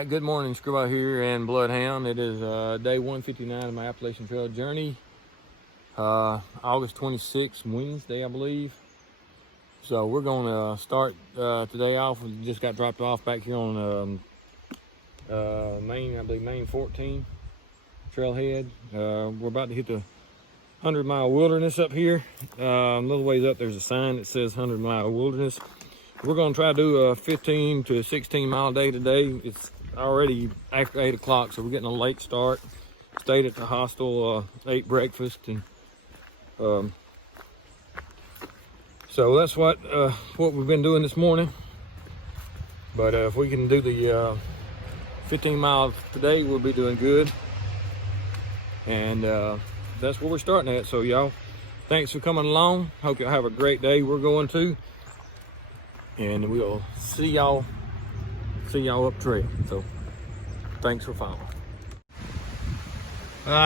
Alright, good morning, Screwball here and Bloodhound. It is day 159 of my Appalachian Trail journey. August 26th, Wednesday, I believe. So we're going to start today off. We just got dropped off back here on Main 14 trailhead. We're about to hit the 100-mile wilderness up here. A little ways up, there's a sign that says 100-mile wilderness. We're going to try to do a 15 to 16 mile day today. It's already after 8 o'clock, so we're getting a late start. Stayed at the hostel, ate breakfast, and so that's what we've been doing this morning. But if we can do the 15 miles today, we'll be doing good. And that's where we're starting at. So y'all, thanks for coming along. Hope y'all have a great day. We're going to. And we'll see y'all up trail. So thanks for following.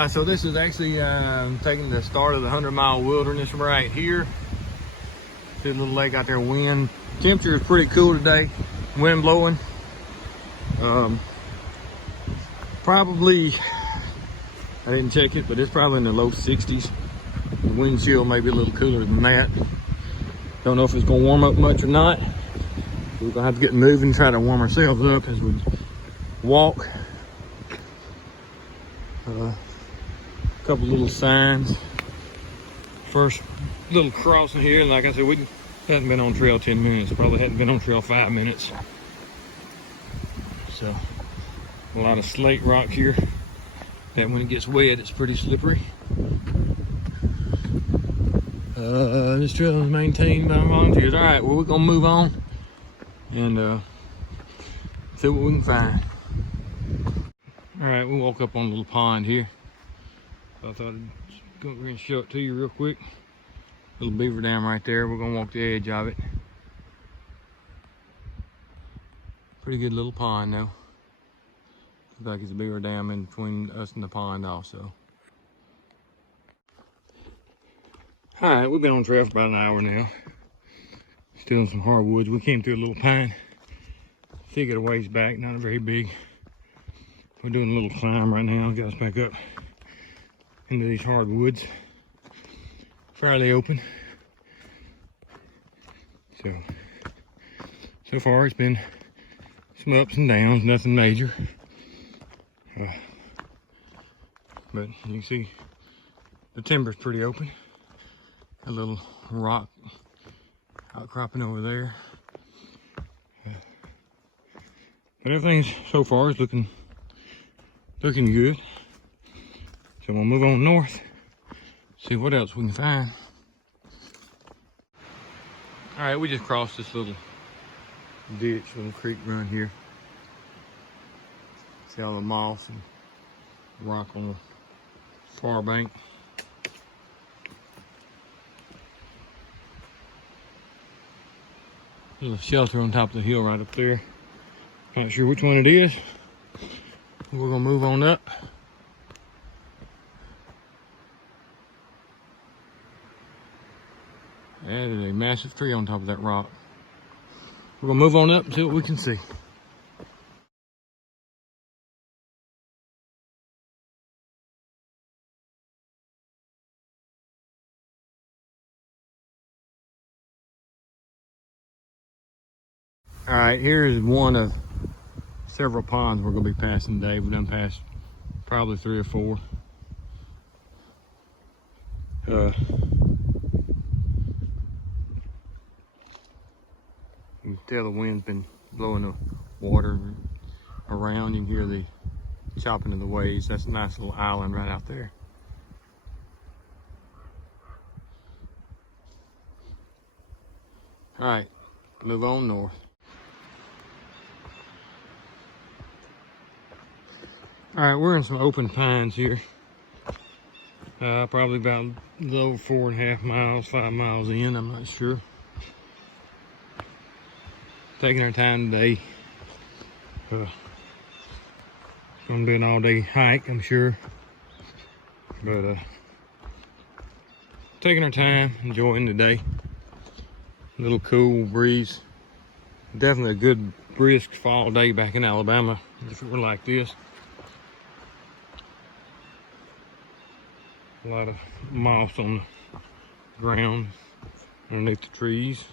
So this is actually taking the start of the 100-mile wilderness right here. See the little lake out there. Wind temperature is pretty cool today. Wind blowing. Probably, I didn't check it, but it's probably in the low 60s. The wind chill may be a little cooler than that. Don't know if it's gonna warm up much or not. We're gonna have to get moving, try to warm ourselves up as we walk. A couple little signs. First little crossing here, and like I said, we hadn't been on trail 10 minutes. Probably hadn't been on trail 5 minutes. So a lot of slate rock here. That when it gets wet, it's pretty slippery. This trail is maintained by volunteers. All right, well, we're gonna move on and see what we can find. All right, we woke up on a little pond here. So I thought I'd go over and show it to you real quick. Little beaver dam right there. We're gonna walk the edge of it. Pretty good little pond though. Looks like it's a beaver dam in between us and the pond also. All right, we've been on trail for about an hour now. Still in some hardwoods. We came through a little pine thicket a ways back, not very big. We're doing a little climb right now. Got us back up into these hardwoods. Fairly open. So far it's been some ups and downs, nothing major. But you can see the timber's pretty open. A little rock outcropping over there. But everything so far is looking good. So we'll move on north, see what else we can find. All right, we just crossed this little ditch, little creek run here. See all the moss and rock on the far bank. There's a shelter on top of the hill right up there. Not sure which one it is. We're gonna move on up. That is a massive tree on top of that rock. We're gonna move on up and see what we can see. All right, here's one of several ponds we're gonna be passing today. We've done passed probably 3 or 4. You can tell the wind's been blowing the water around. You can hear the chopping of the waves. That's a nice little island right out there. All right, move on north. All right, we're in some open pines here. Probably about a little over 4.5 miles, 5 miles in, I'm not sure. Taking our time today. Gonna be an all-day hike, I'm sure. But taking our time, enjoying the day. A little cool breeze. Definitely a good brisk fall day back in Alabama if it were like this. A lot of moss on the ground underneath the trees.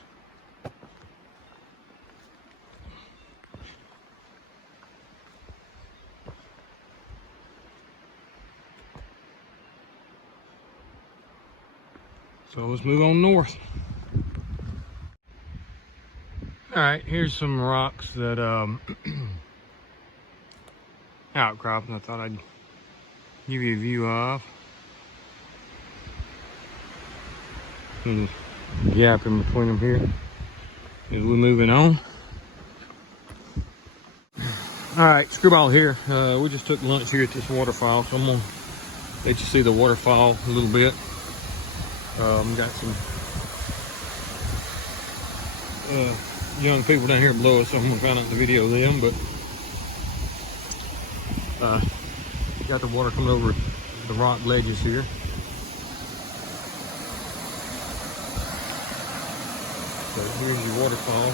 So let's move on north. All right, here's some rocks that outcropping I thought I'd give you a view of. Little gap in between them here as we're moving on. All right, screwball here. We just took lunch here at this waterfall, so I'm gonna let you see the waterfall a little bit. Got some young people down here below us, so I'm gonna find out the video of them, but got the water coming over the rock ledges here. So here's your waterfall.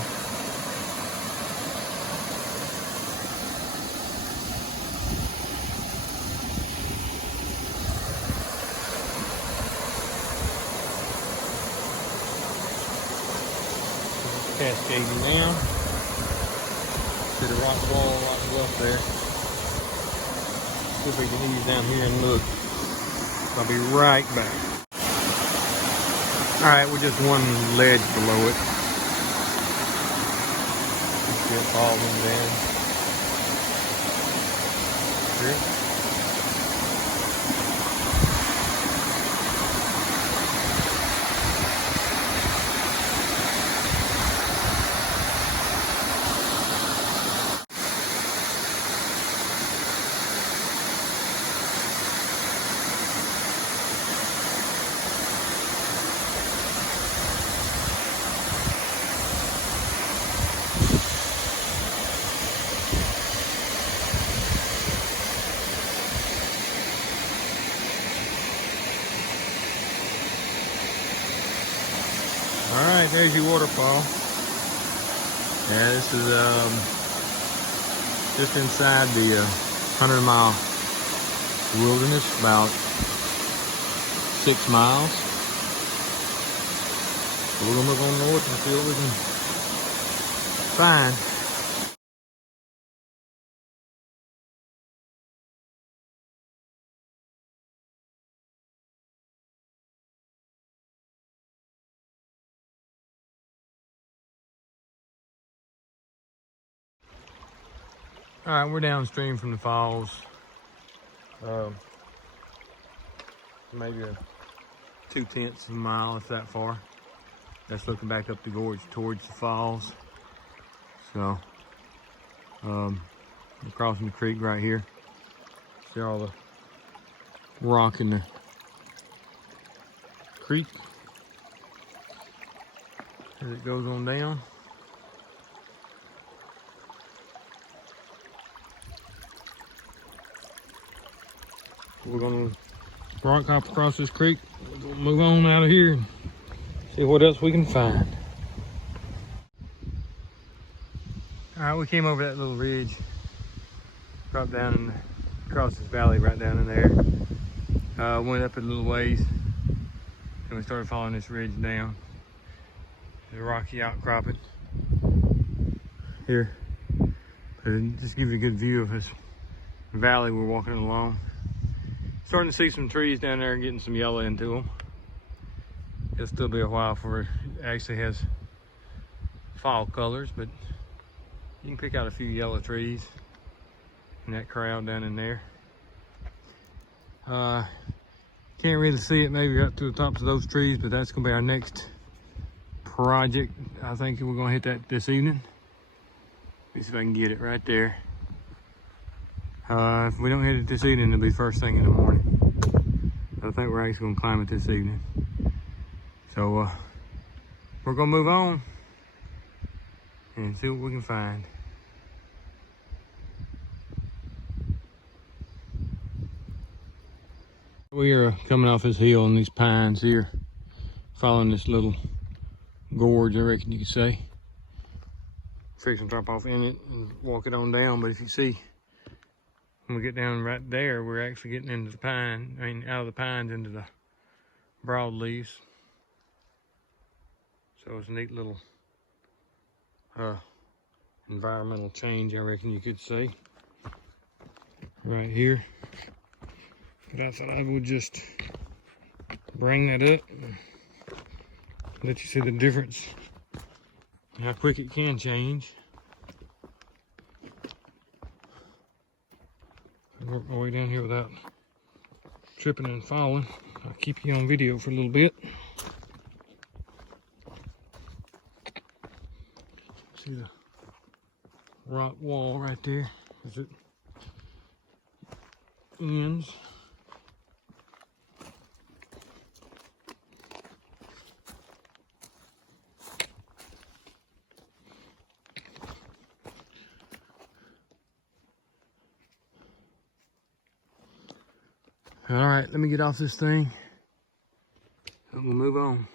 Cascading down to the rock wall right above there. See if we can ease down here and look. I'll be right back. All right, we're just one ledge below it. See it falling down. Here. All right, there's your waterfall. Yeah, this is just inside the 100-mile wilderness, about 6 miles. So we're gonna move on north and see what we can find. All right, we're downstream from the falls. Maybe a 2/10 of a mile, if that far. That's looking back up the gorge towards the falls. So, we're crossing the creek right here. See all the rock in the creek as it goes on down. We're gonna rock hop across this creek. We're gonna move on out of here and see what else we can find. All right, we came over that little ridge, dropped down and across this valley right down in there. Went up a little ways, and we started following this ridge down. There's a rocky outcropping here. But just give you a good view of this valley we're walking along. Starting to see some trees down there and getting some yellow into them. It'll still be a while before it actually has fall colors, but you can pick out a few yellow trees in that crowd down in there. Can't really see it maybe up to the tops of those trees, but that's gonna be our next project. I think we're gonna hit that this evening. Let me see if I can get it right there. If we don't hit it this evening, it'll be first thing in the morning. I think we're actually gonna climb it this evening. So we're gonna move on and see what we can find. We are coming off this hill and these pines here, following this little gorge, I reckon you could say. fixing to drop off in it and walk it on down. But if you see, when we get down right there, we're actually getting into the pine, out of the pines into the broadleaves. So it's a neat little environmental change, I reckon you could say, right here. But I thought I would just bring that up and let you see the difference, how quick it can change. I work my way down here without tripping and falling. I'll keep you on video for a little bit. See the rock wall right there as it ends. All right, let me get off this thing and we'll move on.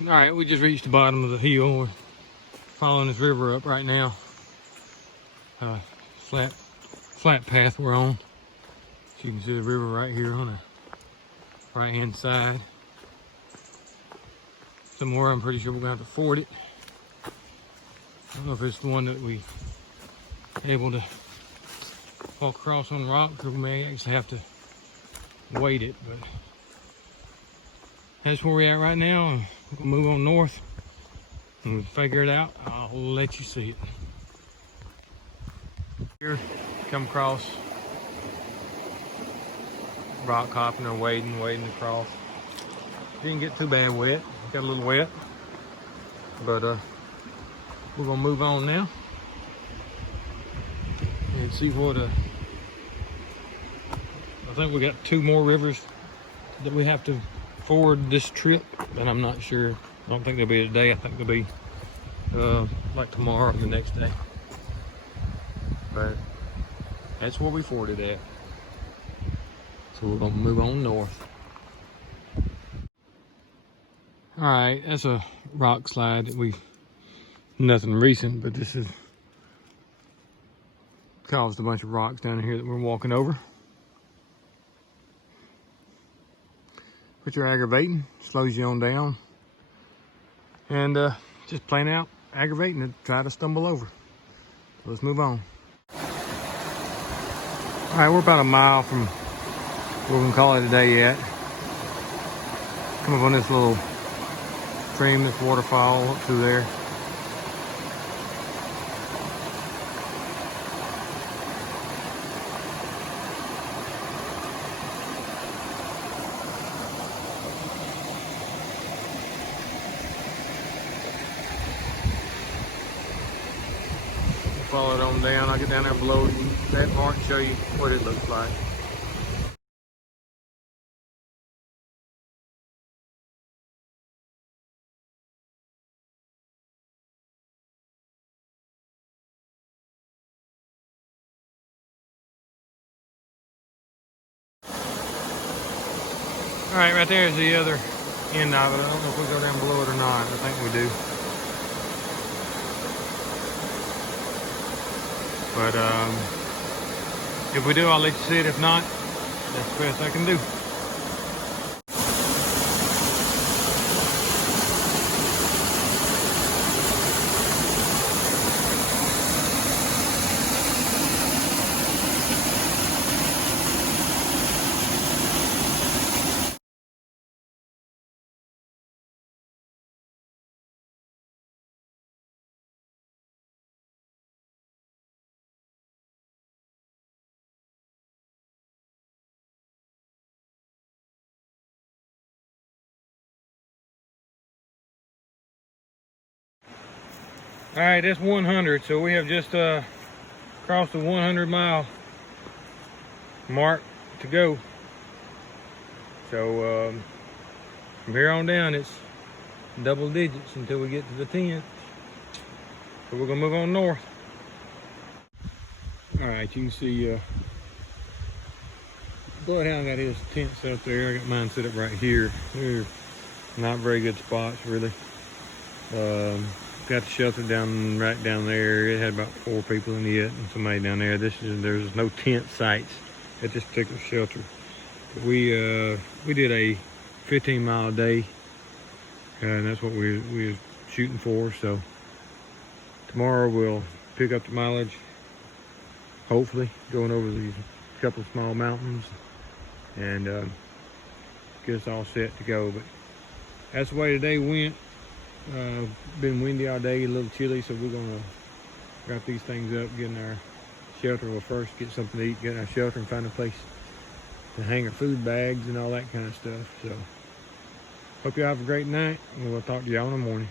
All right, we just reached the bottom of the hill. We're following this river up right now. Flat path we're on. So you can see the river right here on the right hand side. Somewhere I'm pretty sure we're gonna have to ford it. I don't know if it's the one that we able to walk across on rock, or we may actually have to wade it, but that's where we're at right now. We'll move on north and we'll figure it out. I'll let you see it. Here, come across rock hopping or wading across. Didn't get too bad wet, got a little wet, but we're gonna move on now and see what I think we got 2 more rivers that we have to ford this trip, and I'm not sure. I don't think they'll be today. I think they'll be like tomorrow or the next day. But that's where we forded at. So we're gonna move on north. All right, that's a rock slide that nothing recent, but this has caused a bunch of rocks down here that we're walking over, which are aggravating, slows you on down, and just plain out aggravating to try to stumble over. So let's move on. All right, we're about a mile from where we can call it a day yet. Come up on this little stream, this waterfall up through there. Follow it on down. I'll get down there below that part and show you what it looks like. All right, right there is the other end of it. I don't know if we go down below it or not. I think we do. But if we do, I'll let you see it. If not, that's the best I can do. All right, that's 100. So we have just crossed the 100-mile mark to go. So from here on down, it's double digits until we get to the 10. So we're gonna move on north. All right, you can see Bloodhound got his tent set up there. I got mine set up right here. They're not very good spots, really. Got the shelter right down there. It had about 4 people in it and somebody down there. There's no tent sites at this particular shelter. But we did a 15-mile day, and that's what we was shooting for. So tomorrow we'll pick up the mileage, hopefully going over these couple of small mountains and get us all set to go. But that's the way today went. Been windy all day, a little chilly, so we're gonna wrap these things up, get in our shelter. We'll first get something to eat, get in our shelter, and find a place to hang our food bags and all that kind of stuff. So hope you have a great night, and we'll talk to y'all in the morning.